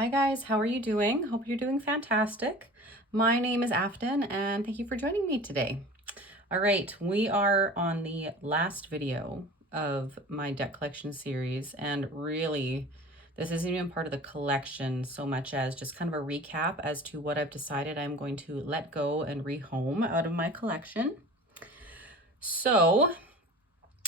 Hi guys, how are you doing? Hope you're doing fantastic. My name is Afton and thank you for joining me today. All right, we are on the last video of my deck collection series, and really this isn't even part of the collection so much as just kind of a recap as to what I've decided I'm going to let go and rehome out of my collection. So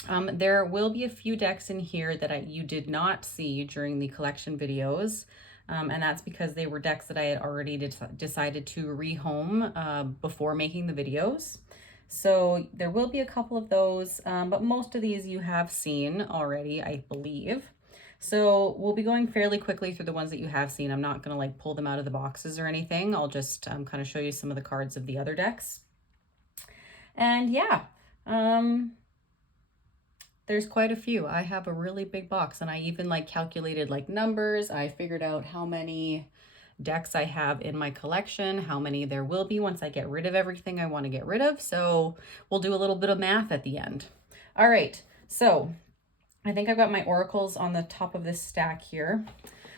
there will be a few decks in here that you did not see during the collection videos. And that's because they were decks that I had already decided to rehome before making the videos. So there will be a couple of those, but most of these you have seen already, I believe. So we'll be going fairly quickly through the ones that you have seen. I'm not going to like pull them out of the boxes or anything. I'll just kind of show you some of the cards of the other decks. And yeah, there's quite a few. I have a really big box, and I even like calculated like numbers. I figured out how many decks I have in my collection, how many there will be once I get rid of everything I want to get rid of. So we'll do a little bit of math at the end. All right, so I think I've got my oracles on the top of this stack here.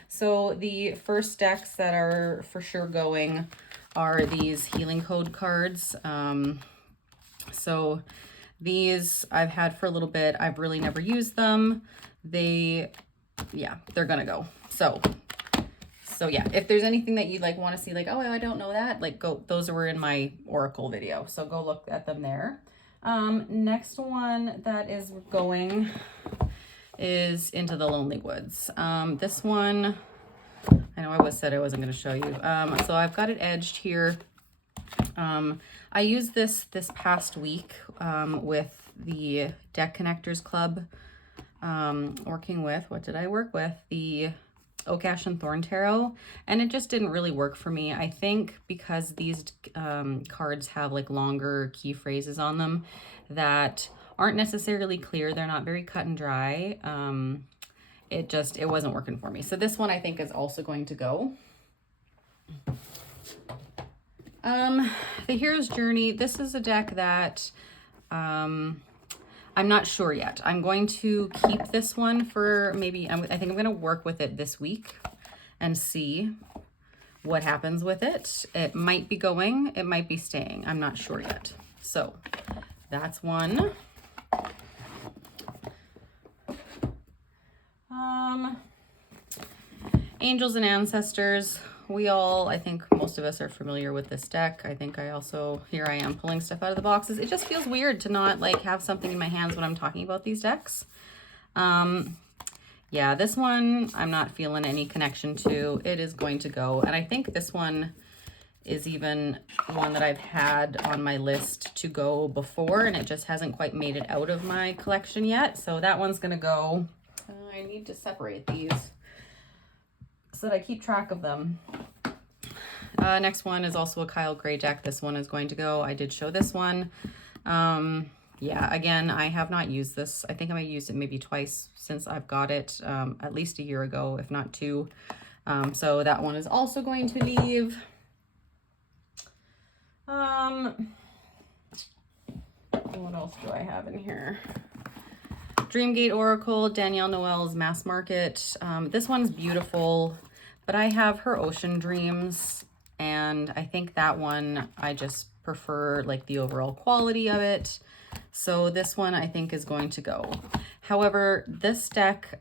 So the first decks that are for sure going are these healing code cards. So these I've had for a little bit. I've really never used them. They're gonna go. So yeah, if there's anything that you like want to see, like, oh, I don't know that, like those were in my oracle video. So go look at them there. Next one that is going is Into the Lonely Woods. This one, I know I said I wasn't going to show you. So I've got it edged here. I used this past week with the Deck Connectors Club, working with, what did I work with? The Oak Ash and Thorn Tarot, and it just didn't really work for me. I think because these cards have like longer key phrases on them that aren't necessarily clear. They're not very cut and dry. It wasn't working for me. So this one I think is also going to go. The Hero's Journey. This is a deck that I'm not sure yet. I'm going to keep this one for maybe, I think I'm going to work with it this week and see what happens with it. It might be going, it might be staying. I'm not sure yet. So that's one. Angels and Ancestors. I think most of us are familiar with this deck. I think here I am pulling stuff out of the boxes. It just feels weird to not like have something in my hands when I'm talking about these decks. Yeah, this one I'm not feeling any connection to. It is going to go. And I think this one is even one that I've had on my list to go before, and it just hasn't quite made it out of my collection yet. So that one's gonna go. I need to separate these so that I keep track of them. Next one is also a Kyle Gray deck. This one is going to go. I did show this one. Yeah, again, I have not used this. I think I might use it maybe twice since I've got it, at least a year ago, if not two. So that one is also going to leave. What else do I have in here? Dreamgate Oracle, Danielle Noel's Mass Market. This one's beautiful, but I have her Ocean Dreams, and I think that one I just prefer like the overall quality of it. So this one I think is going to go. However, this deck,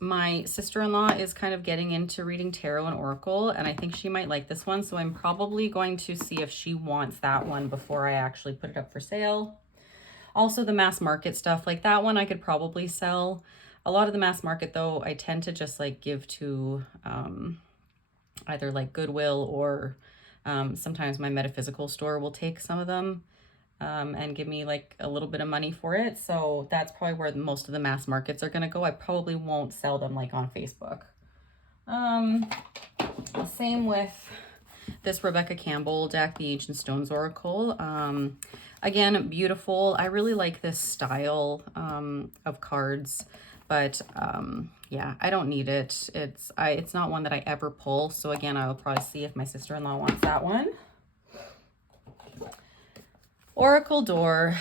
my sister-in-law is kind of getting into reading tarot and oracle, and I think she might like this one. So I'm probably going to see if she wants that one before I actually put it up for sale. Also the mass market stuff, like that one I could probably sell. A lot of the mass market though, I tend to just like give to either like Goodwill or sometimes my metaphysical store will take some of them and give me like a little bit of money for it. So that's probably where most of the mass markets are gonna go. I probably won't sell them like on Facebook. Same with this Rebecca Campbell deck, the Ancient Stones Oracle. Again, beautiful. I really like this style of cards, but yeah, I don't need it. It's not one that I ever pull. So again, I'll probably see if my sister-in-law wants that one. Oracle Door.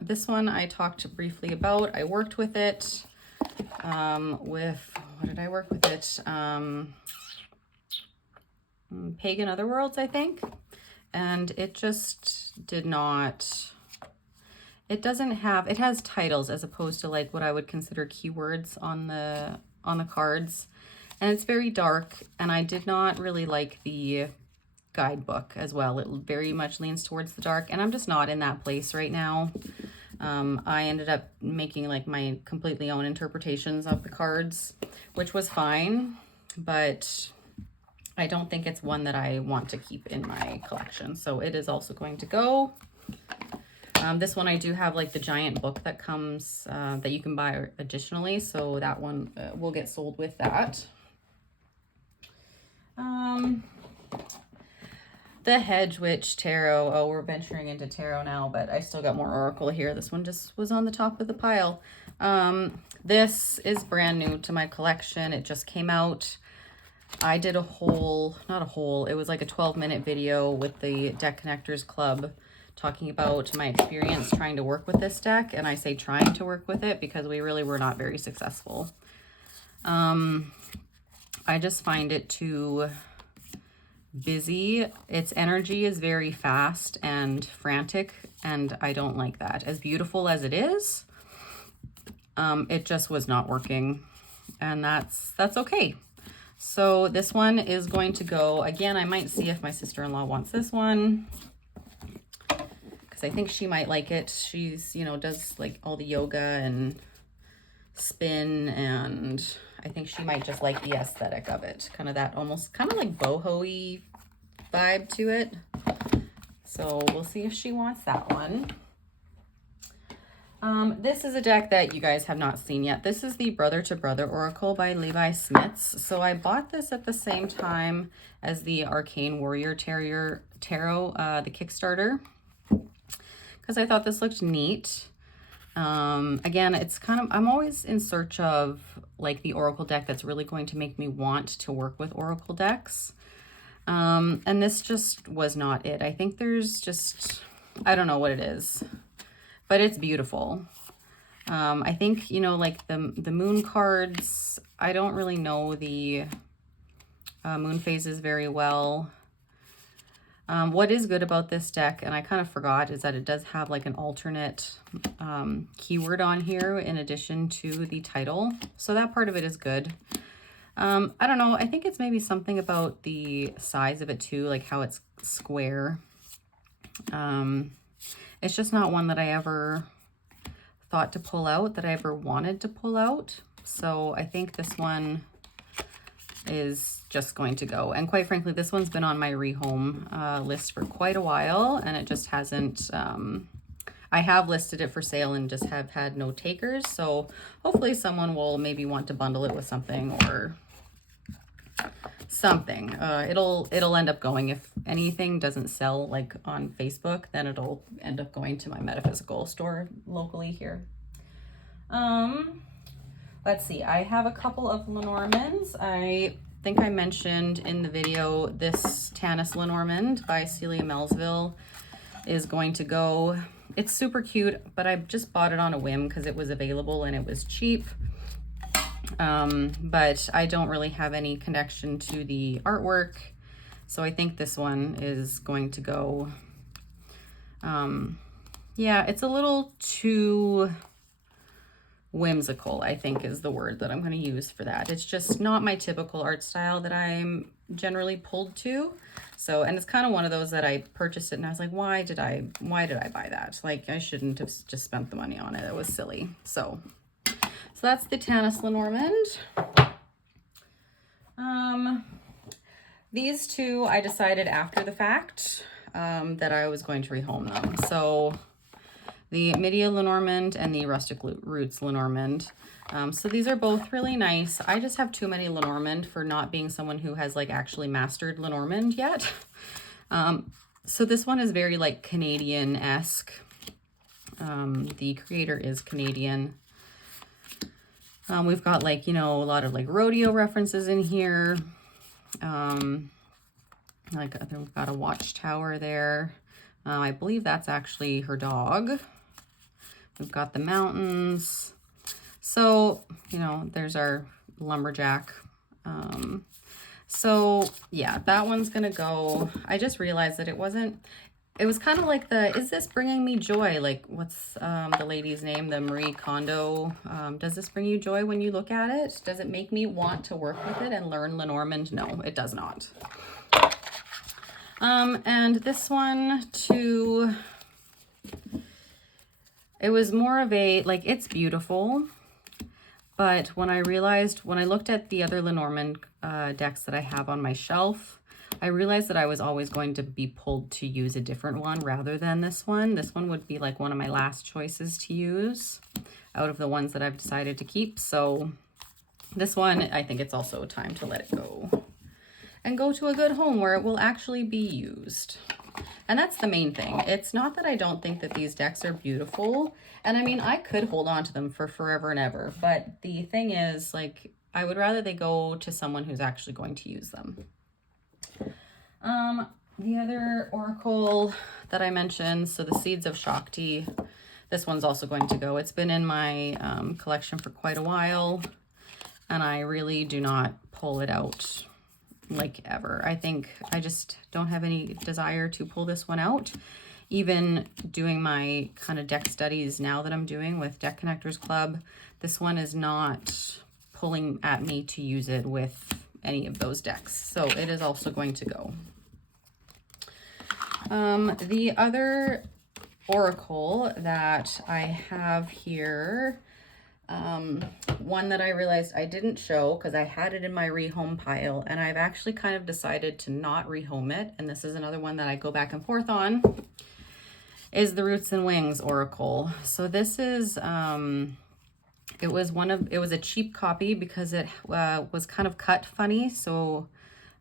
This one I talked briefly about. I worked with it. with, what did I work with it? Pagan Otherworlds, I think. And it just did not, it doesn't have, it has titles as opposed to like what I would consider keywords on the cards. And it's very dark, and I did not really like the guidebook as well. It very much leans towards the dark, and I'm just not in that place right now. I ended up making like my completely own interpretations of the cards, which was fine, but I don't think it's one that I want to keep in my collection. So it is also going to go. This one I do have like the giant book that comes, that you can buy additionally. So that one will get sold with that. The Hedge Witch Tarot. Oh, we're venturing into tarot now, but I still got more Oracle here. This one just was on the top of the pile. This is brand new to my collection. It just came out. I did a whole, not a whole, it was like a 12-minute video with the Deck Connectors Club talking about my experience trying to work with this deck. And I say trying to work with it because we really were not very successful. I just find it too busy. Its energy is very fast and frantic, and I don't like that. As beautiful as it is, it just was not working, and that's okay. So this one is going to go, again, I might see if my sister-in-law wants this one, because I think she might like it. She's, you know, does like all the yoga and spin, and I think she might just like the aesthetic of it. Kind of that almost kind of like boho-y vibe to it. So we'll see if she wants that one. This is a deck that you guys have not seen yet. This is the Brother to Brother Oracle by Levi Smits. So I bought this at the same time as the Arcane Warrior Tarot, the Kickstarter, because I thought this looked neat. Again, it's kind of, I'm always in search of like the Oracle deck that's really going to make me want to work with Oracle decks. And this just was not it. I think there's just, I don't know what it is, but it's beautiful. I think, you know, like the moon cards, I don't really know the moon phases very well. What is good about this deck, and I kind of forgot, is that it does have like an alternate keyword on here in addition to the title. So that part of it is good. I don't know. I think it's maybe something about the size of it too, like how it's square. It's just not one that I ever thought to pull out, that I ever wanted to pull out. So I think this one is just going to go. And quite frankly, this one's been on my rehome list for quite a while, and it just hasn't, I have listed it for sale and just have had no takers. So hopefully someone will maybe want to bundle it with something or something. It'll end up going, if anything doesn't sell like on Facebook, then it'll end up going to my metaphysical store locally here. Let's see, I have a couple of Lenormands. I think I mentioned in the video this Tanis Lenormand by Celia Melville is going to go. It's super cute, but I just bought it on a whim because it was available and it was cheap. But I don't really have any connection to the artwork, so I think this one is going to go. Yeah, it's a little too whimsical, I think is the word that I'm going to use for that. It's just not my typical art style that I'm generally pulled to. So, and it's kind of one of those that I purchased it and I was like, why did I buy that? Like, I shouldn't have just spent the money on it. It was silly. So that's the Tanis Lenormand. These two, I decided after the fact that I was going to rehome them. So the Midia Lenormand and the Rustic Roots Lenormand. So these are both really nice. I just have too many Lenormand for not being someone who has like actually mastered Lenormand yet. So this one is very like Canadian-esque. The creator is Canadian. We've got like, you know, a lot of like rodeo references in here. Like we've got a watchtower there. I believe that's actually her dog. We've got the mountains. So, you know, there's our lumberjack. So yeah, that one's gonna go. I just realized that it was kind of like the, is this bringing me joy? Like, what's the lady's name? The Marie Kondo. Does this bring you joy when you look at it? Does it make me want to work with it and learn Lenormand? No, it does not. And this one too, it was more of a, like, it's beautiful. But when I looked at the other Lenormand decks that I have on my shelf, I realized that I was always going to be pulled to use a different one rather than this one. This one would be like one of my last choices to use out of the ones that I've decided to keep. So this one, I think it's also time to let it go and go to a good home where it will actually be used. And that's the main thing. It's not that I don't think that these decks are beautiful. And I mean, I could hold on to them for forever and ever. But the thing is, like, I would rather they go to someone who's actually going to use them. The other oracle that I mentioned, so the Seeds of Shakti, this one's also going to go. It's been in my collection for quite a while. And I really do not pull it out like ever. I think I just don't have any desire to pull this one out. Even doing my kind of deck studies now that I'm doing with Deck Connectors Club, this one is not pulling at me to use it with any of those decks. So it is also going to go. The other oracle that I have here, one that I realized I didn't show because I had it in my rehome pile, and I've actually kind of decided to not rehome it, and this is another one that I go back and forth on, is the Roots and Wings oracle. So this is it was a cheap copy because it was kind of cut funny. So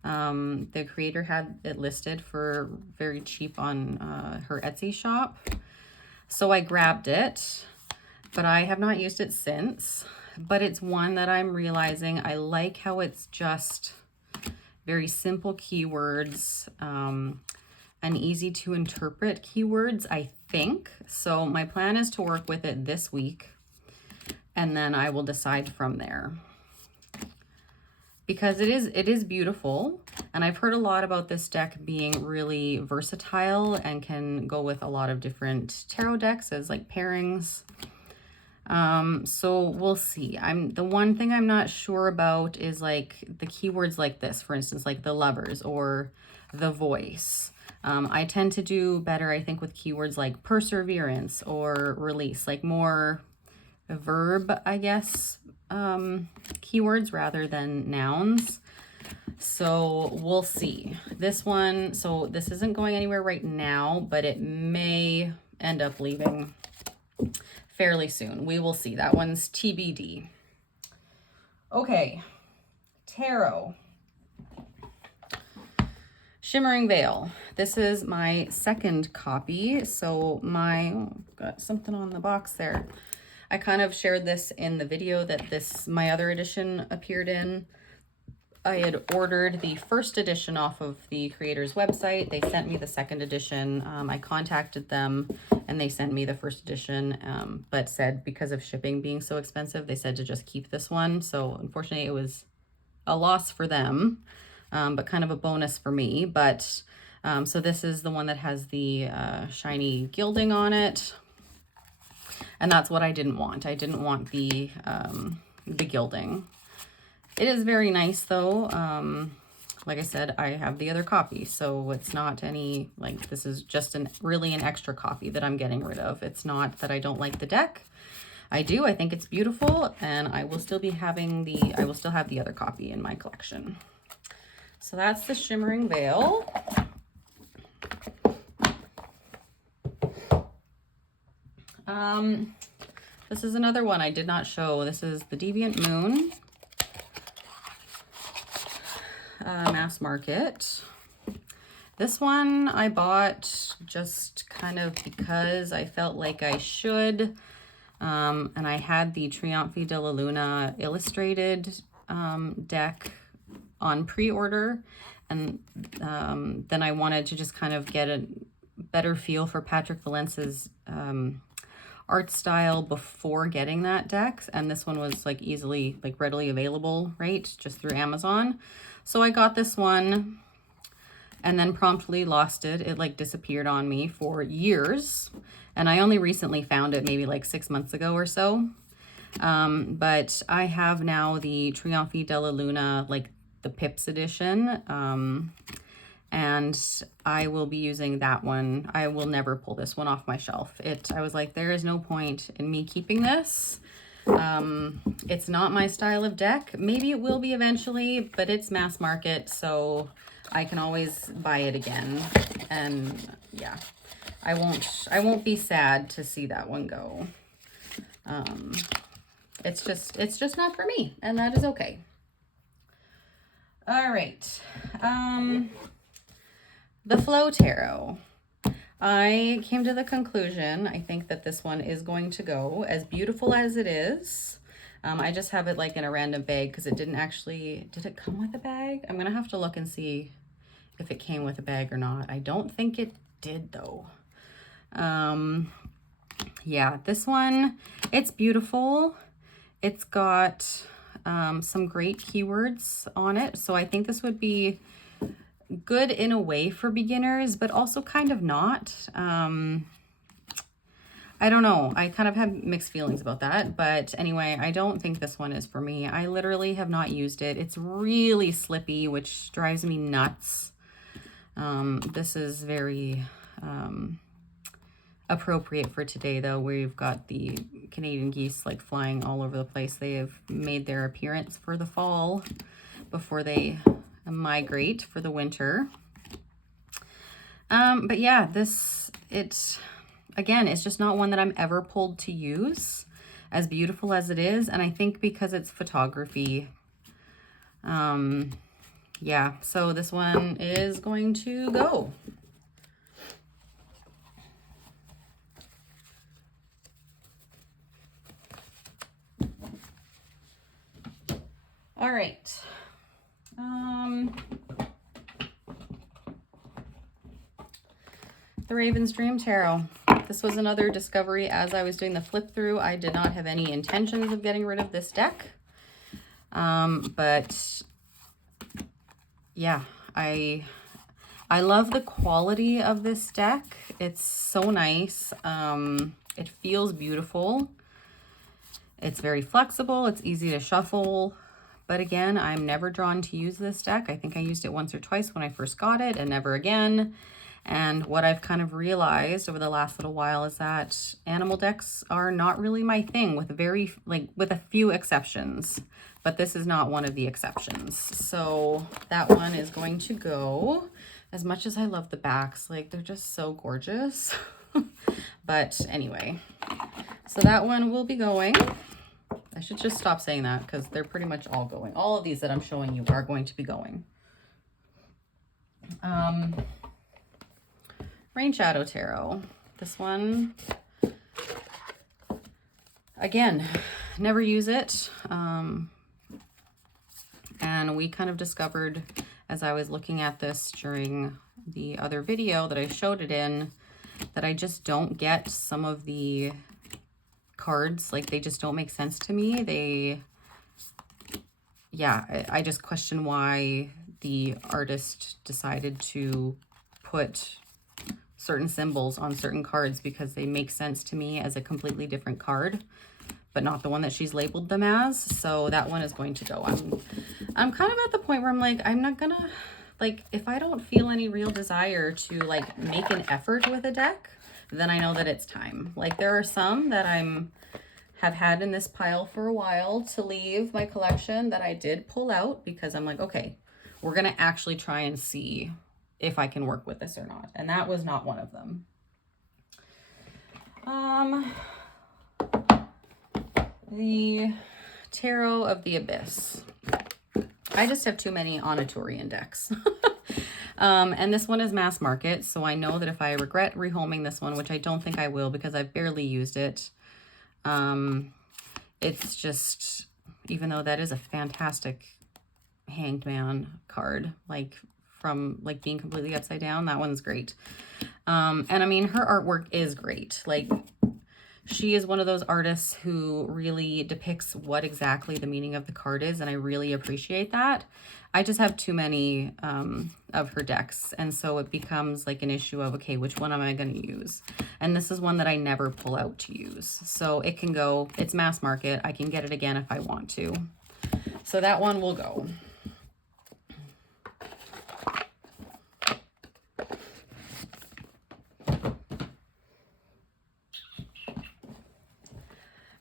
the creator had it listed for very cheap on her Etsy shop. So I grabbed it, but I have not used it since. But it's one that I'm realizing I like how it's just very simple keywords and easy to interpret keywords, I think. So my plan is to work with it this week, and then I will decide from there. Because it is beautiful, and I've heard a lot about this deck being really versatile and can go with a lot of different tarot decks as like pairings. So we'll see. The one thing I'm not sure about is like the keywords like this, for instance, like the Lovers or the Voice. I tend to do better, I think, with keywords like perseverance or release, like more verb, I guess, keywords rather than nouns. So we'll see. This one, so this isn't going anywhere right now, but it may end up leaving fairly soon. We will see. That one's TBD. Okay, tarot. Shimmering Veil. This is my second copy. So got something on the box there. I kind of shared this in the video that my other edition appeared in. I had ordered the first edition off of the creator's website. They sent me the second edition. I contacted them and they sent me the first edition, but said because of shipping being so expensive, they said to just keep this one. So unfortunately it was a loss for them, but kind of a bonus for me. But so this is the one that has the shiny gilding on it. And that's what I didn't want. I didn't want the gilding. It is very nice though. Like I said, I have the other copy, so it's not any, like, this is just really an extra copy that I'm getting rid of. It's not that I don't like the deck. I do. I think it's beautiful, and I will still be having I will still have the other copy in my collection. So that's the Shimmering Veil. This is another one I did not show. This is the Deviant Moon. Mass Market. This one I bought just kind of because I felt like I should. And I had the Trionfi de la Luna illustrated deck on pre-order. And then I wanted to just kind of get a better feel for Patrick Valence's art style before getting that deck, and this one was like easily, like readily available, right? Just through Amazon. So I got this one and then promptly lost it. It like disappeared on me for years. And I only recently found it maybe like 6 months ago or so. But I have now the Triomphe della Luna, like the Pips edition. And I will be using that one. I will never pull this one off my shelf. I was like, there is no point in me keeping this. It's not my style of deck. Maybe it will be eventually, but it's mass market, so I can always buy it again. And yeah, I won't be sad to see that one go. It's just not for me, and that is okay. All right. The Flow Tarot. I came to the conclusion, I think that this one is going to go, as beautiful as it is. I just have it like in a random bag because it didn't actually, did it come with a bag? I'm going to have to look and see if it came with a bag or not. I don't think it did though. Yeah, this one, it's beautiful. It's got some great keywords on it. So I think this would be good in a way for beginners, but also kind of not. I don't know. I kind of have mixed feelings about that. But anyway, I don't think this one is for me. I literally have not used it. It's really slippy, which drives me nuts. This is very appropriate for today, though. We've got the Canadian geese like flying all over the place. They have made their appearance for the fall before they migrate for the winter. But yeah, again, it's just not one that I'm ever pulled to use, as beautiful as it is. And I think because it's photography, yeah, so this one is going to go. All right. The Raven's Dream Tarot. This was another discovery as I was doing the flip through. I did not have any intentions of getting rid of this deck. But yeah, I love the quality of this deck. It's so nice. It feels beautiful. It's very flexible. It's easy to shuffle. But again, I'm never drawn to use this deck. I think I used it once or twice when I first got it and never again. And what I've kind of realized over the last little while is that animal decks are not really my thing, with a few exceptions. But this is not one of the exceptions. So that one is going to go. As much as I love the backs, like they're just so gorgeous. But anyway, so that one will be going. I should just stop saying that because they're pretty much all going. All of these that I'm showing you are going to be going. Rain Shadow Tarot. This one, again, never use it. And we kind of discovered as I was looking at this during the other video that I showed it in, that I just don't get some of the cards. Like, they just don't make sense to me. I just question why the artist decided to put certain symbols on certain cards, because they make sense to me as a completely different card, but not the one that she's labeled them as. So that one is going to go. I'm kind of at the point where I'm like, I'm not gonna, like, if I don't feel any real desire to like make an effort with a deck, then I know that it's time. Like, there are some that have had in this pile for a while to leave my collection that I did pull out because I'm like, okay, we're gonna actually try and see if I can work with this or not. And that was not one of them. The Tarot of the Abyss. I just have too many Oniturian decks. And this one is mass market, so I know that if I regret rehoming this one, which I don't think I will because I've barely used it, it's just, even though that is a fantastic Hanged Man card, like from like being completely upside down, that one's great. And I mean, her artwork is great. Like, She is one of those artists who really depicts what exactly the meaning of the card is, and I really appreciate that. I just have too many of her decks, and so it becomes like an issue of, okay, which one am I going to use? And this is one that I never pull out to use. So it can go, it's mass market. I can get it again if I want to. So that one will go.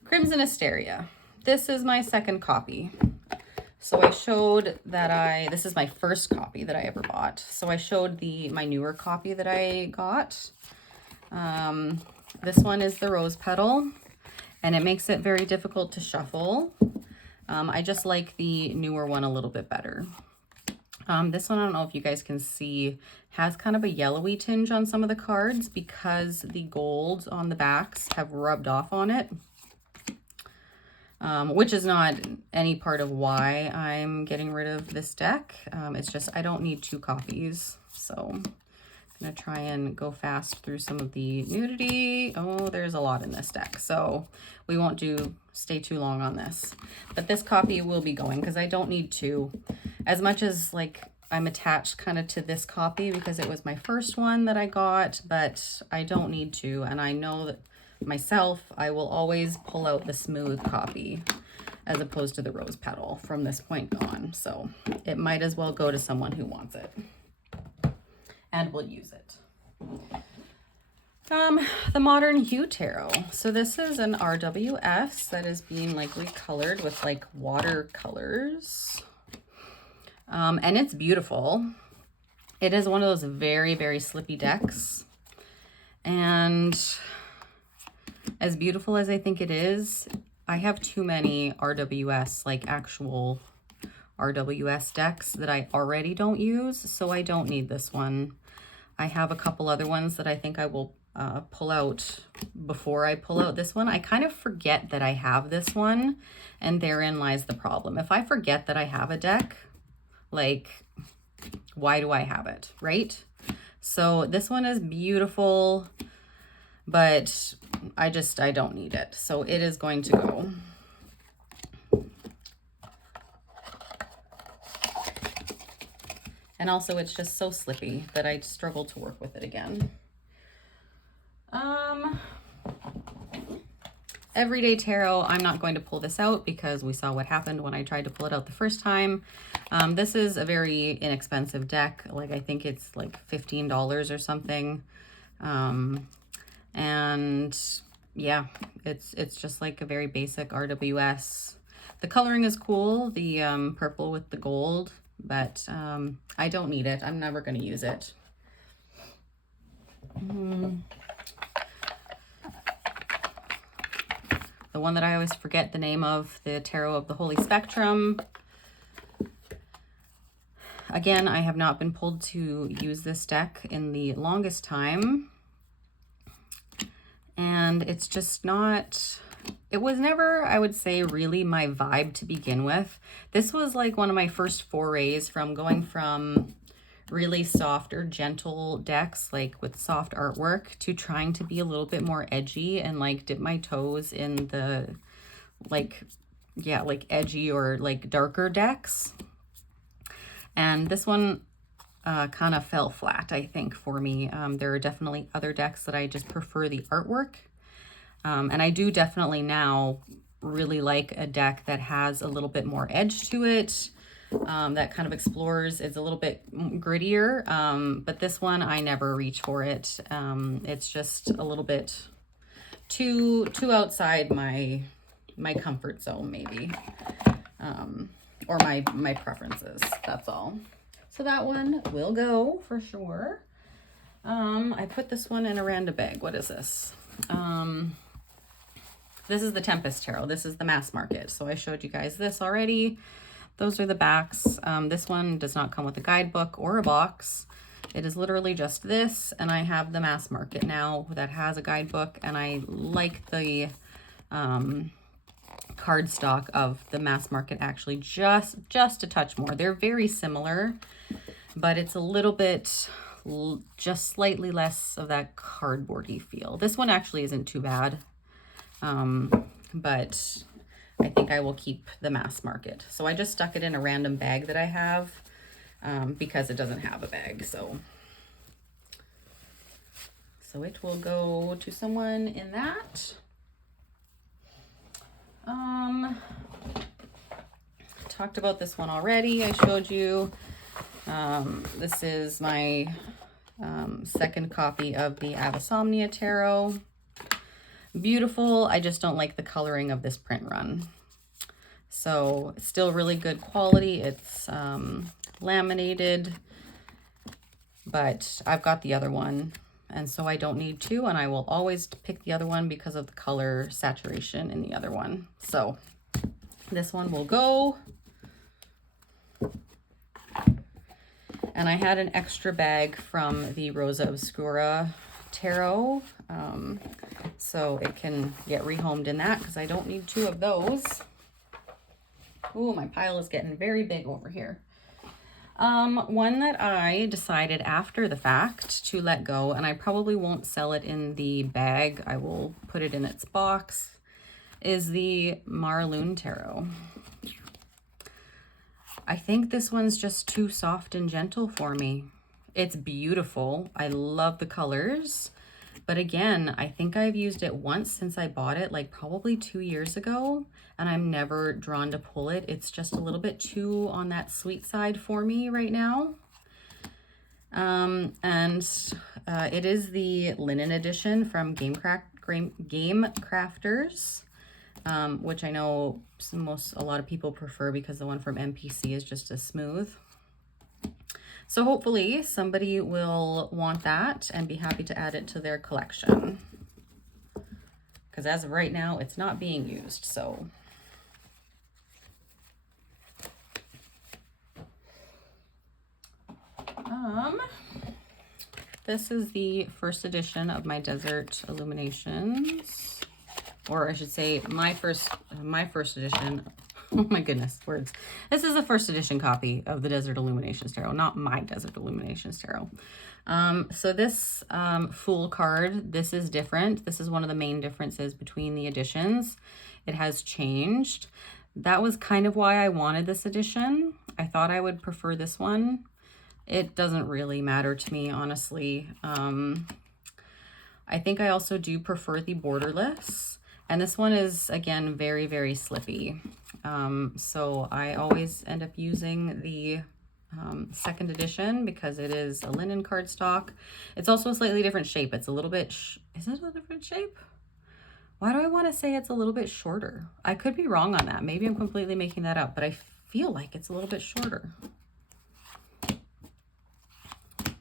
Crimson Hysteria. This is my second copy. So I showed that this is my first copy that I ever bought. So I showed my newer copy that I got. This one is the rose petal, and it makes it very difficult to shuffle. I just like the newer one a little bit better. This one, I don't know if you guys can see, has kind of a yellowy tinge on some of the cards because the gold on the backs have rubbed off on it. Which is not any part of why I'm getting rid of this deck. It's just I don't need 2 copies. So I'm going to try and go fast through some of the nudity. Oh, there's a lot in this deck. So we won't stay too long on this. But this copy will be going because I don't need 2. As much as like I'm attached kind of to this copy because it was my first one that I got, but I don't need 2. And I know that myself, I will always pull out the smooth copy as opposed to the rose petal from this point on. So it might as well go to someone who wants it and will use it. The Modern Hue Tarot. So this is an RWS that is being like recolored with like watercolors. And it's beautiful. It is one of those very, very slippy decks. And as beautiful as I think it is, I have too many RWS, like actual RWS decks that I already don't use, so I don't need this one. I have a couple other ones that I think I will pull out before I pull out this one. I kind of forget that I have this one, and therein lies the problem. If I forget that I have a deck, like, why do I have it, right? So this one is beautiful, but I don't need it. So it is going to go. And also it's just so slippy that I struggle to work with it again. Everyday Tarot, I'm not going to pull this out because we saw what happened when I tried to pull it out the first time. This is a very inexpensive deck. Like I think it's like $15 or something. And yeah, it's just like a very basic RWS. The coloring is cool, the purple with the gold, but I don't need it. I'm never going to use it. The one that I always forget the name of, the Tarot of the Holy Spectrum. Again, I have not been pulled to use this deck in the longest time. And it's just not, it was never, I would say, really my vibe to begin with. This was like one of my first forays from going from really soft or gentle decks, like with soft artwork, to trying to be a little bit more edgy and like dip my toes in the like, yeah, like edgy or like darker decks. And this one kind of fell flat, I think, for me. There are definitely other decks that I just prefer the artwork. And I do definitely now really like a deck that has a little bit more edge to it, that kind of explores. It's a little bit grittier, but this one, I never reach for it. It's just a little bit too outside my comfort zone, maybe, or my preferences. That's all. So that one will go for sure. I put this one in a random bag. What is this? This is the Tempest Tarot. This is the mass market. So I showed you guys this already. Those are the backs. This one does not come with a guidebook or a box. It is literally just this, and I have the mass market now that has a guidebook, and I like the cardstock of the mass market actually just a touch more. They're very similar, but it's a little bit, just slightly less of that cardboardy feel. This one actually isn't too bad. but I think I will keep the mass market. So I just stuck it in a random bag that I have because it doesn't have a bag. So it will go to someone in that. Talked about this one already. I showed you. This is my second copy of the Avasomnia Tarot. Beautiful. I just don't like the coloring of this print run. So it's still really good quality. It's laminated, but I've got the other one, and so I don't need to, and I will always pick the other one because of the color saturation in the other one. So this one will go. And I had an extra bag from the Rosa Obscura Tarot, so it can get rehomed in that because I don't need two of those. Ooh, my pile is getting very big over here. One that I decided after the fact to let go, and I probably won't sell it in the bag, I will put it in its box, is the Marloon Tarot. I think this one's just too soft and gentle for me. It's beautiful. I love the colors. But again, I think I've used it once since I bought it, like probably 2 years ago, and I'm never drawn to pull it. It's just a little bit too on that sweet side for me right now. It is the linen edition from Game Crafters. Which I know a lot of people prefer because the one from MPC is just as smooth. So hopefully somebody will want that and be happy to add it to their collection. Because as of right now, it's not being used, so. This is the first edition of my Desert Illuminations. Or I should say my first edition. Oh my goodness, words. This is the first edition copy of the Desert Illuminations Tarot, not my Desert Illuminations Tarot. So this Fool card, this is different. This is one of the main differences between the editions. It has changed. That was kind of why I wanted this edition. I thought I would prefer this one. It doesn't really matter to me, honestly. I think I also do prefer the borderless. And this one is, again, very, very slippy. So I always end up using the second edition because it is a linen cardstock. It's also a slightly different shape. It's a little bit, is it a different shape? Why do I want to say it's a little bit shorter? I could be wrong on that. Maybe I'm completely making that up, but I feel like it's a little bit shorter.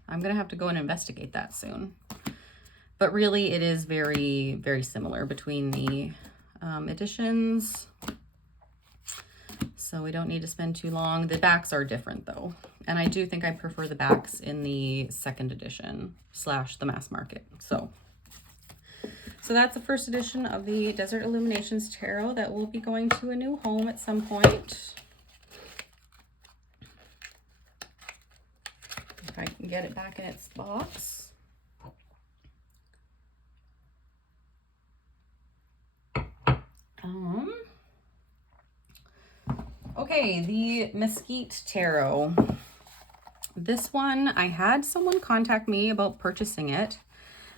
I'm going to have to go and investigate that soon. But really, it is very, very similar between the editions. So we don't need to spend too long. The backs are different, though. And I do think I prefer the backs in the second edition / the mass market. So that's the first edition of the Desert Illuminations Tarot that will be going to a new home at some point. If I can get it back in its box. Okay, the Mesquite Tarot. This one, I had someone contact me about purchasing it,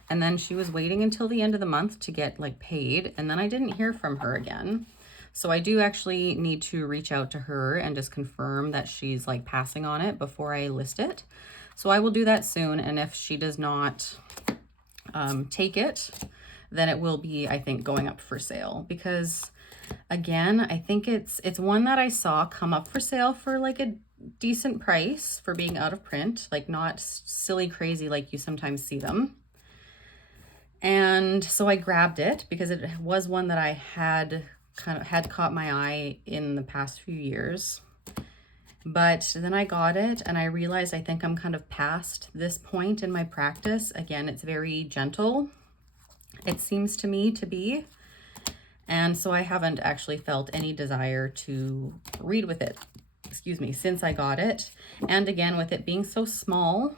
and then she was waiting until the end of the month to get like paid, and then I didn't hear from her again. So I do actually need to reach out to her and just confirm that she's like passing on it before I list it. So I will do that soon, and if she does not take it, then it will be, I think, going up for sale because again, I think it's one that I saw come up for sale for like a decent price for being out of print, like not silly crazy like you sometimes see them. And so I grabbed it because it was one that I had caught my eye in the past few years. But then I got it and I realized I think I'm kind of past this point in my practice. Again, it's very gentle. It seems to me to be. And so I haven't actually felt any desire to read with it, since I got it. And again, with it being so small,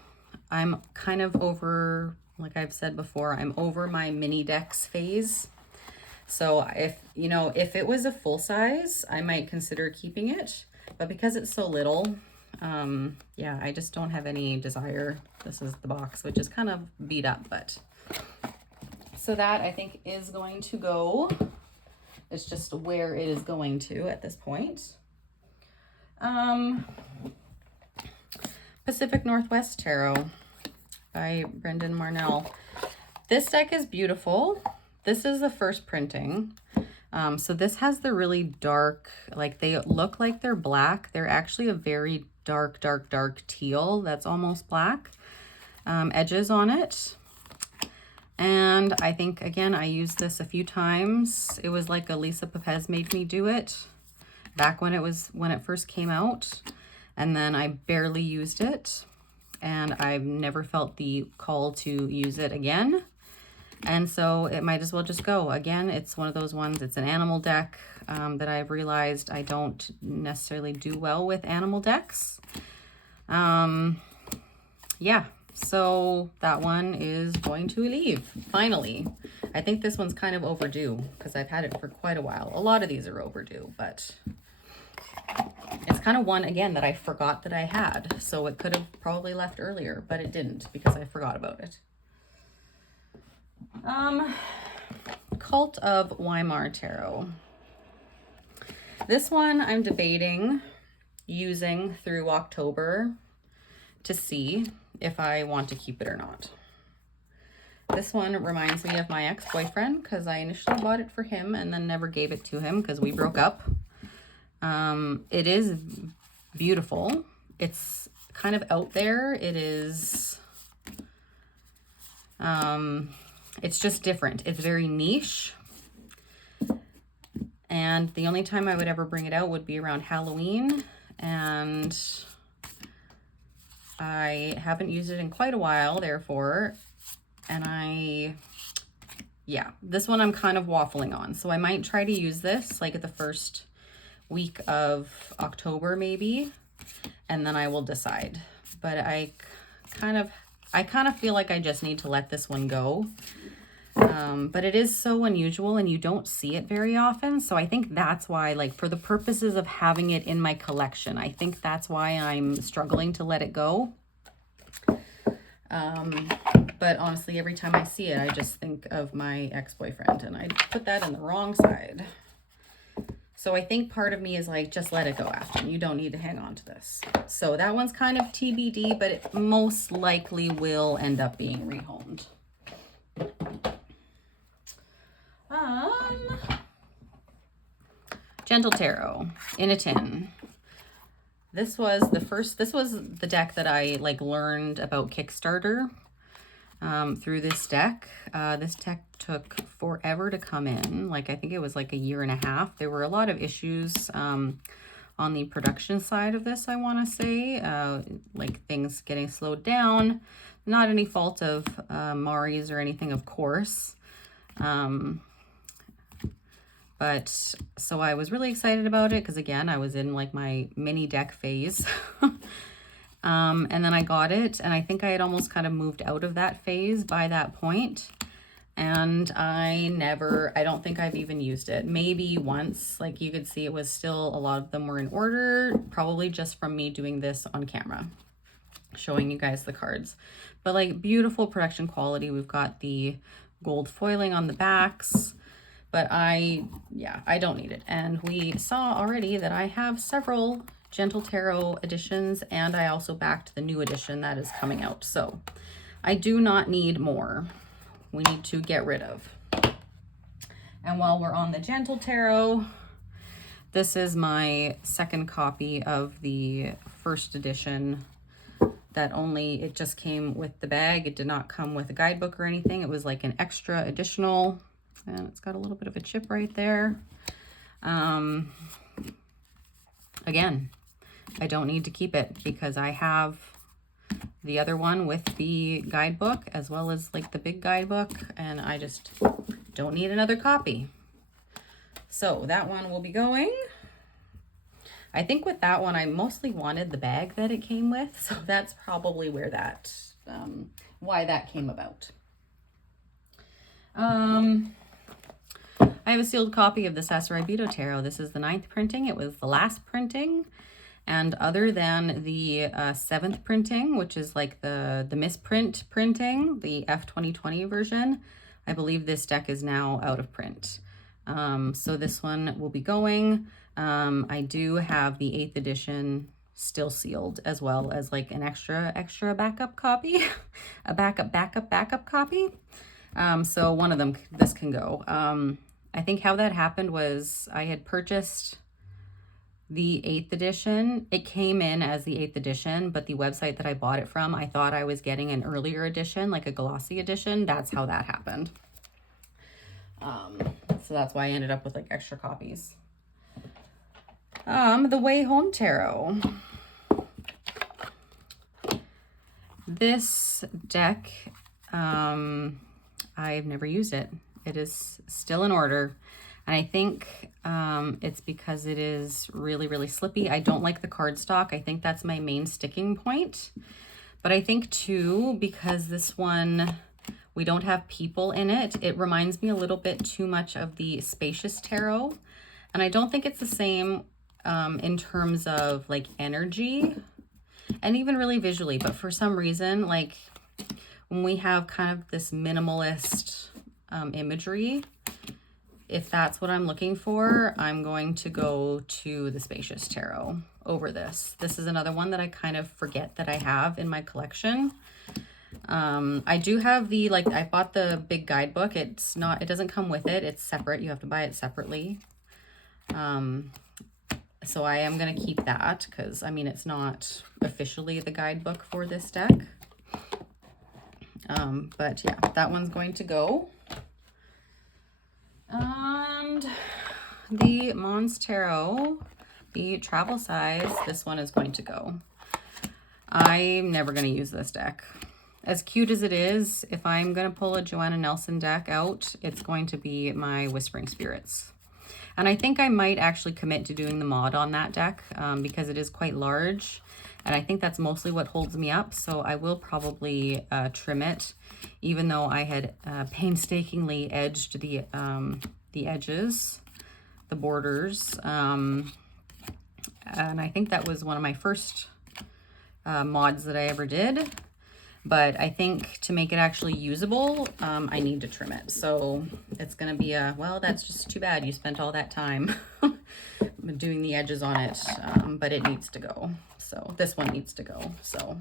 I'm kind of over, like I've said before, I'm over my mini decks phase. So if, you know, if it was a full size, I might consider keeping it, but because it's so little, yeah, I just don't have any desire. This is the box, which is kind of beat up, but so that I think is going to go. It's just where it is going to at this point. Pacific Northwest Tarot by Brendan Marnell. This deck is beautiful. This is the first printing. So this has the really dark, like they look like they're black. They're actually a very dark, dark, dark teal that's almost black. Edges on it. And I think, again, I used this a few times. It was like Elisa Pepez made me do it back when it first came out. And then I barely used it. And I've never felt the call to use it again. And so it might as well just go. Again, it's one of those ones, it's an animal deck that I've realized I don't necessarily do well with animal decks. Yeah, so that one is going to leave, finally. I think this one's kind of overdue because I've had it for quite a while. A lot of these are overdue, but it's kind of one, again, that I forgot that I had. So it could have probably left earlier, but it didn't because I forgot about it. Cult of Weimar Tarot. This one I'm debating using through October to see if I want to keep it or not. This one reminds me of my ex-boyfriend because I initially bought it for him and then never gave it to him because we broke up. It is beautiful. It's kind of out there. It is, it's just different. It's very niche. And the only time I would ever bring it out would be around Halloween. And I haven't used it in quite a while, therefore. And yeah, this one I'm kind of waffling on. So I might try to use this like at the first week of October maybe. And then I will decide. But I kind of feel like I just need to let this one go. But it is so unusual and you don't see it very often. So I think that's why, like for the purposes of having it in my collection, I think that's why I'm struggling to let it go. But honestly, every time I see it, I just think of my ex-boyfriend and I put that in the wrong side. So I think part of me is like, just let it go, Afton. You don't need to hang on to this. So that one's kind of TBD, but it most likely will end up being rehomed. Gentle Tarot in a tin. This was the deck that I like learned about Kickstarter through this deck. This deck took forever to come in. Like, I think it was like a year and a half. There were a lot of issues on the production side of this, I want to say, like things getting slowed down. Not any fault of Mari's or anything, of course. But so I was really excited about it because, again, I was in like my mini deck phase. And then I got it, and I think I had almost kind of moved out of that phase by that point. And I don't think I've even used it. Maybe once, like you could see it was still, a lot of them were in order, probably just from me doing this on camera, showing you guys the cards. But like beautiful production quality. We've got the gold foiling on the backs. But I don't need it. And we saw already that I have several Gentle Tarot editions, and I also backed the new edition that is coming out. So I do not need more. We need to get rid of. And while we're on the Gentle Tarot, this is my second copy of the first edition that it just came with the bag. It did not come with a guidebook or anything. It was like an extra additional. And it's got a little bit of a chip right there. Again, I don't need to keep it because I have the other one with the guidebook as well as like the big guidebook, and I just don't need another copy. So that one will be going. I think with that one, I mostly wanted the bag that it came with. So that's probably where why that came about. I have a sealed copy of the Sasaribito Tarot. This is the 9th printing. It was the last printing. And other than the 7th printing, which is like the misprint printing, the F2020 version, I believe this deck is now out of print. So this one will be going. I do have the 8th edition still sealed, as well as like an extra backup copy, a backup copy. So one of them, this can go. I think how that happened was I had purchased the 8th edition. It came in as the 8th edition, but the website that I bought it from, I thought I was getting an earlier edition, like a glossy edition. That's how that happened. So that's why I ended up with like extra copies. The Way Home Tarot. This deck, I've never used it. It is still in order. And I think it's because it is really, really slippy. I don't like the cardstock. I think that's my main sticking point. But I think too, because this one, we don't have people in it, it reminds me a little bit too much of the Spacious Tarot. And I don't think it's the same in terms of like energy and even really visually. But for some reason, like when we have kind of this minimalist imagery, if that's what I'm looking for, I'm going to go to the Spacious Tarot over this. This is another one that I kind of forget that I have in my collection. I do have the, like, I bought the big guidebook. It doesn't come with it. It's separate. You have to buy it separately. So I am going to keep that because, I mean, it's not officially the guidebook for this deck. But yeah, that one's going to go. And the Mons Tarot, the travel size, this one is going to go. I'm never going to use this deck. As cute as it is, if I'm going to pull a Joanna Nelson deck out, it's going to be my Whispering Spirits. And I think I might actually commit to doing the mod on that deck because it is quite large. And I think that's mostly what holds me up. So I will probably trim it, even though I had painstakingly edged the edges, the borders. And I think that was one of my first mods that I ever did. But I think to make it actually usable, I need to trim it. So it's going to be well, that's just too bad. You spent all that time doing the edges on it, but it needs to go. So this one needs to go. So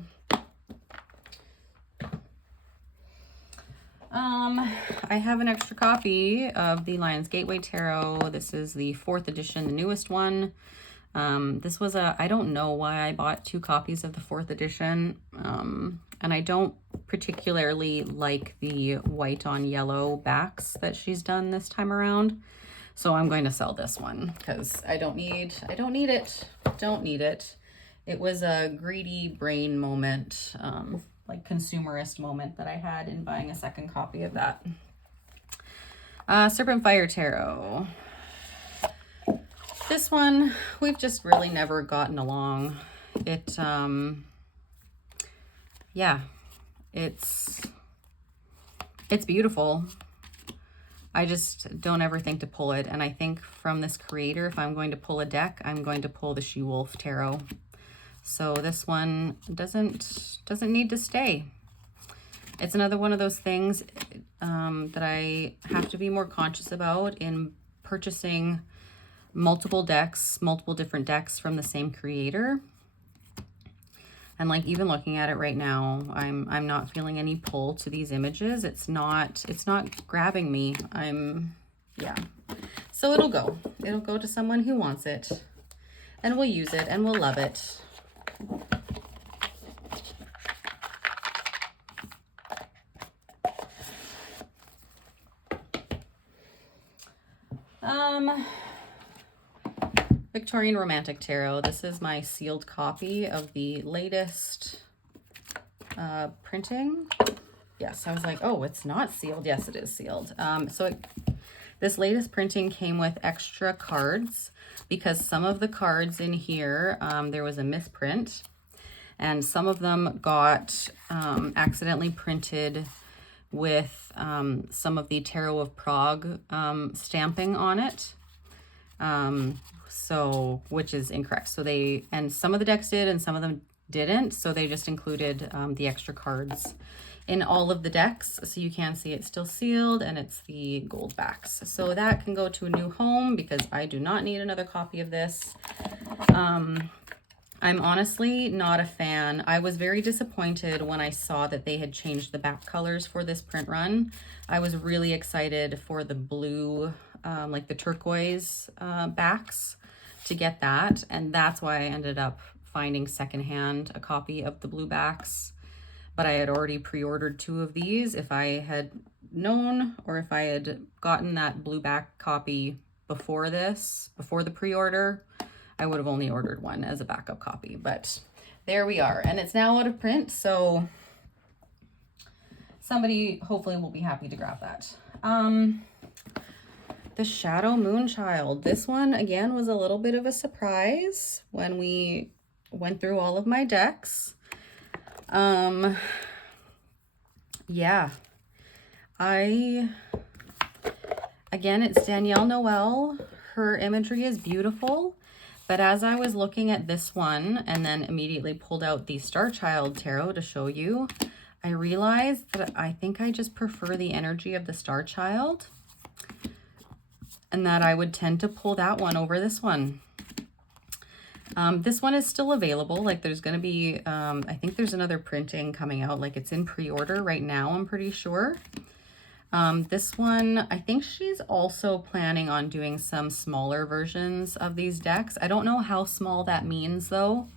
I have an extra copy of the Lion's Gateway Tarot. This is the 4th edition, the newest one. This was I don't know why I bought 2 copies of the 4th edition. And I don't particularly like the white on yellow backs that she's done this time around. So I'm going to sell this one because I don't need it. Don't need it. It was a greedy brain moment, like consumerist moment that I had in buying a second copy of that. Serpent Fire Tarot. This one, we've just really never gotten along. Yeah, it's beautiful. I just don't ever think to pull it. And I think from this creator, if I'm going to pull a deck, I'm going to pull the She-Wolf Tarot. So this one doesn't need to stay. It's another one of those things that I have to be more conscious about in purchasing multiple different decks from the same creator. And like even looking at it right now, I'm not feeling any pull to these images. It's not grabbing me. Yeah. So it'll go. It'll go to someone who wants it. And we'll use it and we'll love it. Victorian Romantic Tarot. This is my sealed copy of the latest printing. Yes, I was like, oh, it's not sealed. Yes, it is sealed. This latest printing came with extra cards because some of the cards in here, there was a misprint, and some of them got accidentally printed with some of the Tarot of Prague stamping on it. So, which is incorrect. So and some of the decks did and some of them didn't. So they just included the extra cards in all of the decks. So you can see it's still sealed and it's the gold backs. So that can go to a new home because I do not need another copy of this. I'm honestly not a fan. I was very disappointed when I saw that they had changed the back colors for this print run. I was really excited for the blue, like the turquoise backs to get that. And that's why I ended up finding secondhand a copy of the blue backs. But I had already pre-ordered 2 of these. If I had known, or if I had gotten that blue back copy before the pre-order, I would have only ordered 1 as a backup copy. But there we are. And it's now out of print, so somebody hopefully will be happy to grab that. The Shadow Moonchild. This one, again, was a little bit of a surprise when we went through all of my decks. Yeah, again, it's Danielle Noel. Her imagery is beautiful, but as I was looking at this one and then immediately pulled out the Star Child Tarot to show you, I realized that I think I just prefer the energy of the Star Child and that I would tend to pull that one over this one. This one is still available. Like there's going to be, I think there's another printing coming out. Like it's in pre-order right now, I'm pretty sure. This one, I think she's also planning on doing some smaller versions of these decks. I don't know how small that means though.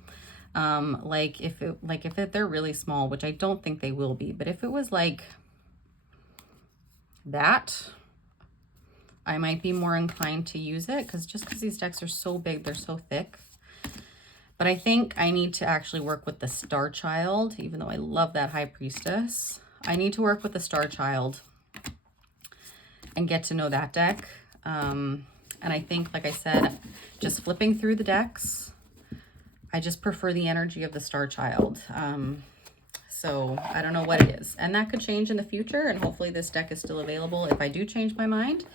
If they're really small, which I don't think they will be, but if it was like that, I might be more inclined to use it because these decks are so big, they're so thick. But I think I need to actually work with the Star Child, even though I love that High Priestess. I need to work with the Star Child and get to know that deck. And I think, like I said, just flipping through the decks, I just prefer the energy of the Star Child. So I don't know what it is. And that could change in the future, and hopefully this deck is still available if I do change my mind.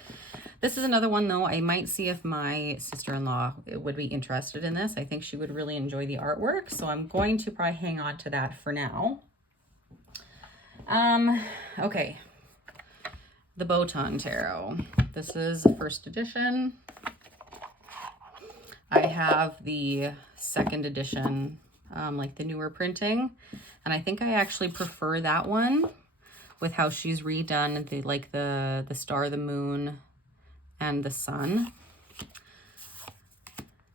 This is another one, though. I might see if my sister-in-law would be interested in this. I think she would really enjoy the artwork, so I'm going to probably hang on to that for now. Okay. The Botan Tarot. This is the 1st edition. I have the 2nd edition, like the newer printing, and I think I actually prefer that one with how she's redone the star, the moon, and the sun.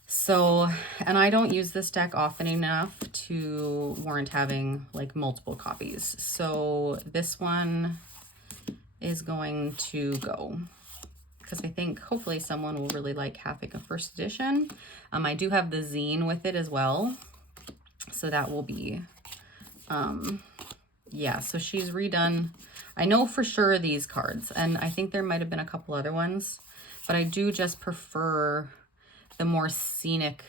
So, and I don't use this deck often enough to warrant having like multiple copies. So this one is going to go because I think hopefully someone will really like having a 1st edition. I do have the zine with it as well. So that will be, yeah, so she's redone. I know for sure these cards, and I think there might have been a couple other ones, but I do just prefer the more scenic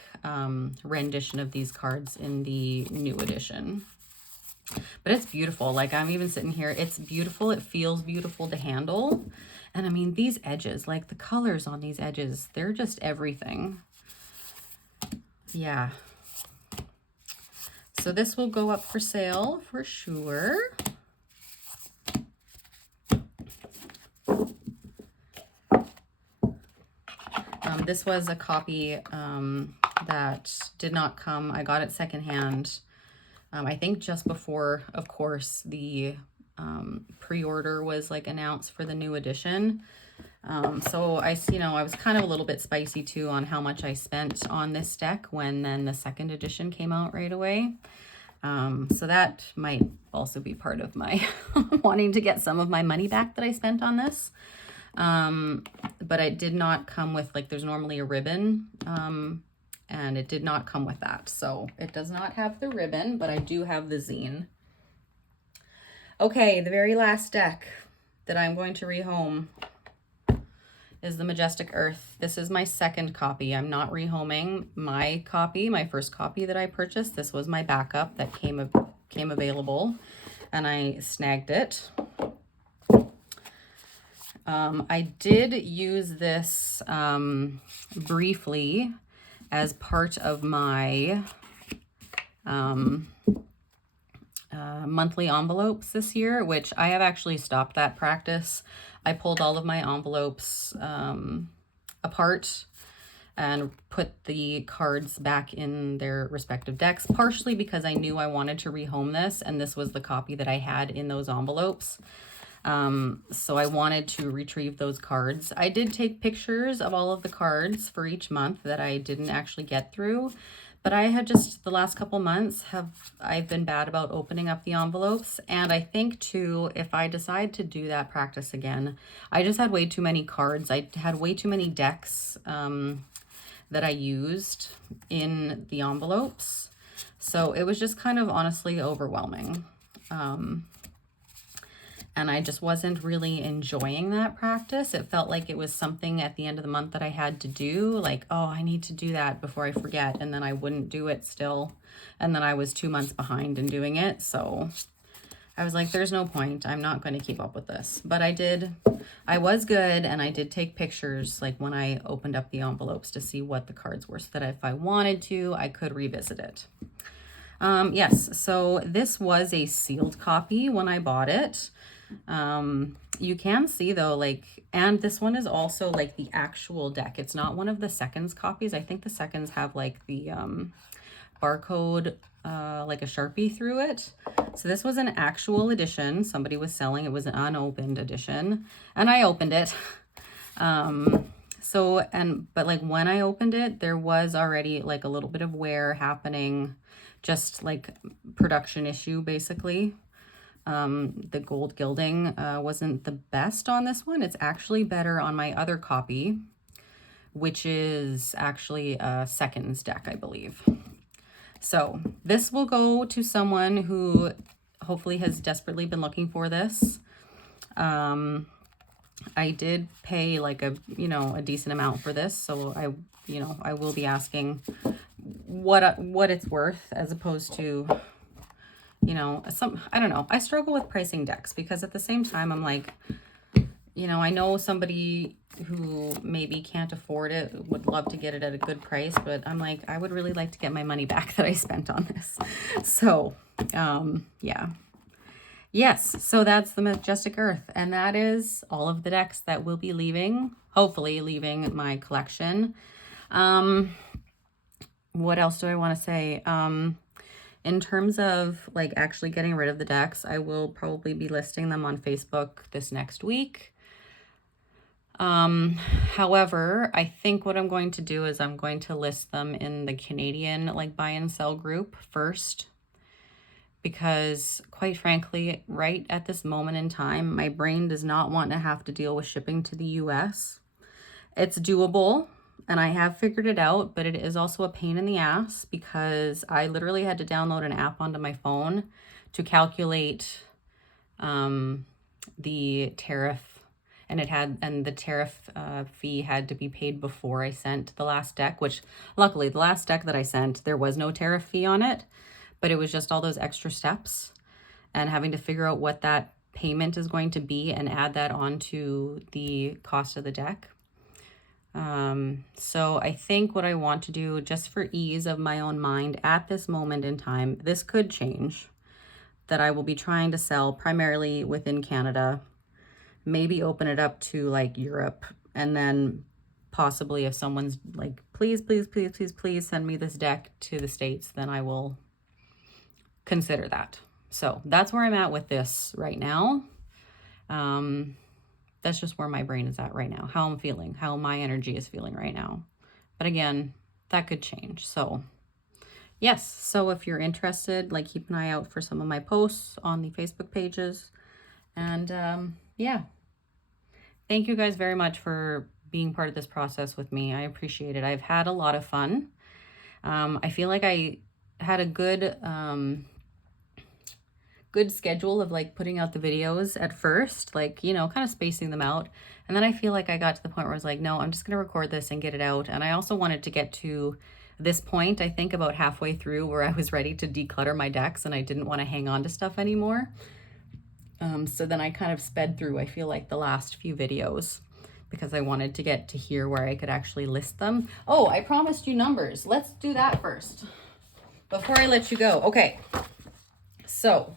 rendition of these cards in the new edition. But it's beautiful. Like I'm even sitting here, it's beautiful. It feels beautiful to handle. And I mean, these edges, like the colors on these edges, they're just everything. Yeah. So this will go up for sale for sure. This was a copy that did not come. I got it secondhand. I think just before, of course, the pre-order was like announced for the new edition. So I was kind of a little bit spicy too on how much I spent on this deck when then the 2nd edition came out right away. So that might also be part of my wanting to get some of my money back that I spent on this. But it did not come with, like, there's normally a ribbon, and it did not come with that. So it does not have the ribbon, but I do have the zine. Okay, the very last deck that I'm going to rehome is the Majestic Earth. This is my 2nd copy. I'm not rehoming my copy, my 1st copy that I purchased. This was my backup that came available, and I snagged it. I did use this briefly as part of my monthly envelopes this year, which I have actually stopped that practice. I pulled all of my envelopes apart and put the cards back in their respective decks, partially because I knew I wanted to rehome this, and this was the copy that I had in those envelopes. So I wanted to retrieve those cards. I did take pictures of all of the cards for each month that I didn't actually get through, but I had just, the last couple months I've been bad about opening up the envelopes. And I think too, if I decide to do that practice again, I just had way too many cards. I had way too many decks that I used in the envelopes. So it was just kind of honestly overwhelming. And I just wasn't really enjoying that practice. It felt like it was something at the end of the month that I had to do, like, oh, I need to do that before I forget, and then I wouldn't do it still, and then I was 2 months behind in doing it. So I was like, there's no point. I'm not going to keep up with this. But I was good, and I did take pictures like when I opened up the envelopes to see what the cards were, so that if I wanted to, I could revisit it. Yes, so this was a sealed copy when I bought it. You can see though, like, and this one is also like the actual deck. It's not one of the seconds copies. I think the seconds have like the barcode, like a Sharpie through it. So this was an actual edition. Somebody was selling, it was an unopened edition, and I opened it. But like when I opened it, there was already like a little bit of wear happening, just like production issue basically. The gold gilding wasn't the best on this one. It's actually better on my other copy, which is actually a seconds deck, I believe. So this will go to someone who hopefully has desperately been looking for this. I did pay like a decent amount for this, so I will be asking what it's worth, as opposed to, I don't know. I struggle with pricing decks because at the same time, I'm like, I know somebody who maybe can't afford it would love to get it at a good price, but I'm like, I would really like to get my money back that I spent on this. So, yeah. Yes, so that's the Majestic Earth, and that is all of the decks that will be hopefully leaving my collection. What else do I want to say? In terms of like actually getting rid of the decks, I will probably be listing them on Facebook this next week. However, I think what I'm going to do is I'm going to list them in the Canadian like buy and sell group first, because quite frankly, right at this moment in time, my brain does not want to have to deal with shipping to the US. It's doable, and I have figured it out, but it is also a pain in the ass because I literally had to download an app onto my phone to calculate the tariff, and the tariff fee had to be paid before I sent the last deck, which luckily the last deck that I sent, there was no tariff fee on it, but it was just all those extra steps and having to figure out what that payment is going to be and add that onto the cost of the deck. So I think what I want to do, just for ease of my own mind at this moment in time, this could change, that I will be trying to sell primarily within Canada, maybe open it up to like Europe, and then possibly if someone's like, please send me this deck to the States, then I will consider that. So that's where I'm at with this right now. That's just where my brain is at right now, how I'm feeling, how my energy is feeling right now. But again, that could change. So yes, so if you're interested, like, keep an eye out for some of my posts on the Facebook pages. And yeah, thank you guys very much for being part of this process with me. I appreciate it. I've had a lot of fun. I feel like I had a good schedule of like putting out the videos at first, like, kind of spacing them out. And then I feel like I got to the point where I was like, no, I'm just going to record this and get it out. And I also wanted to get to this point, I think about halfway through, where I was ready to declutter my decks and I didn't want to hang on to stuff anymore. So then I kind of sped through, I feel like, the last few videos because I wanted to get to here where I could actually list them. Oh, I promised you numbers. Let's do that first before I let you go. Okay, so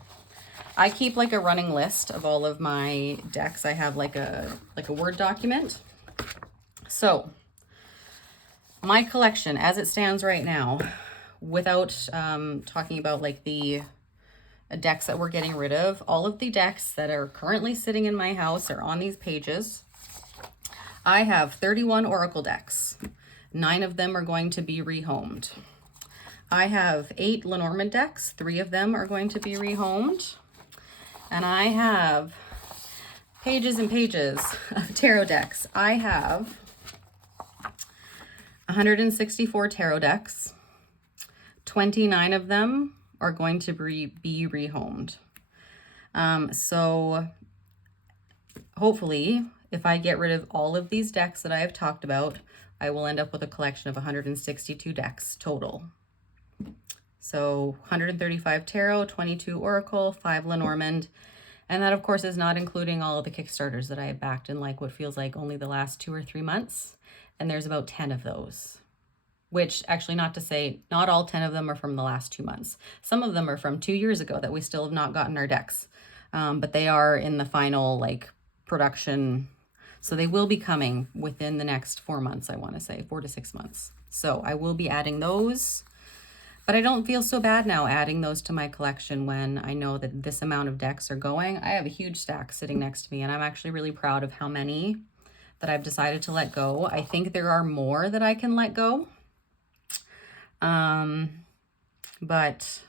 I keep like a running list of all of my decks. I have like a Word document. So my collection as it stands right now, without talking about like the decks that we're getting rid of, all of the decks that are currently sitting in my house are on these pages. I have 31 Oracle decks. 9 of them are going to be rehomed. I have 8 Lenormand decks. 3 of them are going to be rehomed. And I have pages and pages of tarot decks. I have 164 tarot decks. 29 of them are going to be rehomed. So hopefully, if I get rid of all of these decks that I have talked about, I will end up with a collection of 162 decks total. So 135 tarot, 22 Oracle, 5 Lenormand, and that of course is not including all of the Kickstarters that I have backed in like what feels like only the last 2 or 3 months. And there's about 10 of those, which actually, not to say not all 10 of them are from the last 2 months. Some of them are from 2 years ago that we still have not gotten our decks. But they are in the final like production. So they will be coming within the next 4 months, I want to say 4 to 6 months. So I will be adding those, but I don't feel so bad now adding those to my collection when I know that this amount of decks are going. I have a huge stack sitting next to me, and I'm actually really proud of how many that I've decided to let go. I think there are more that I can let go. But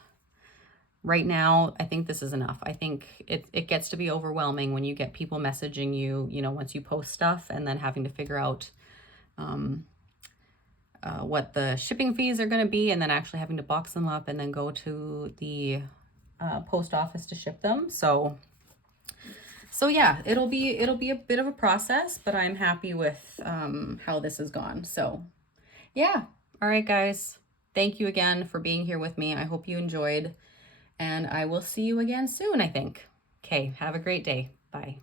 right now, I think this is enough. I think it gets to be overwhelming when you get people messaging you, you know, once you post stuff, and then having to figure out what the shipping fees are going to be, and then actually having to box them up and then go to the post office to ship them. So yeah, it'll be a bit of a process, but I'm happy with how this has gone. So yeah. All right, guys. Thank you again for being here with me. I hope you enjoyed, and I will see you again soon, I think. Okay, have a great day. Bye.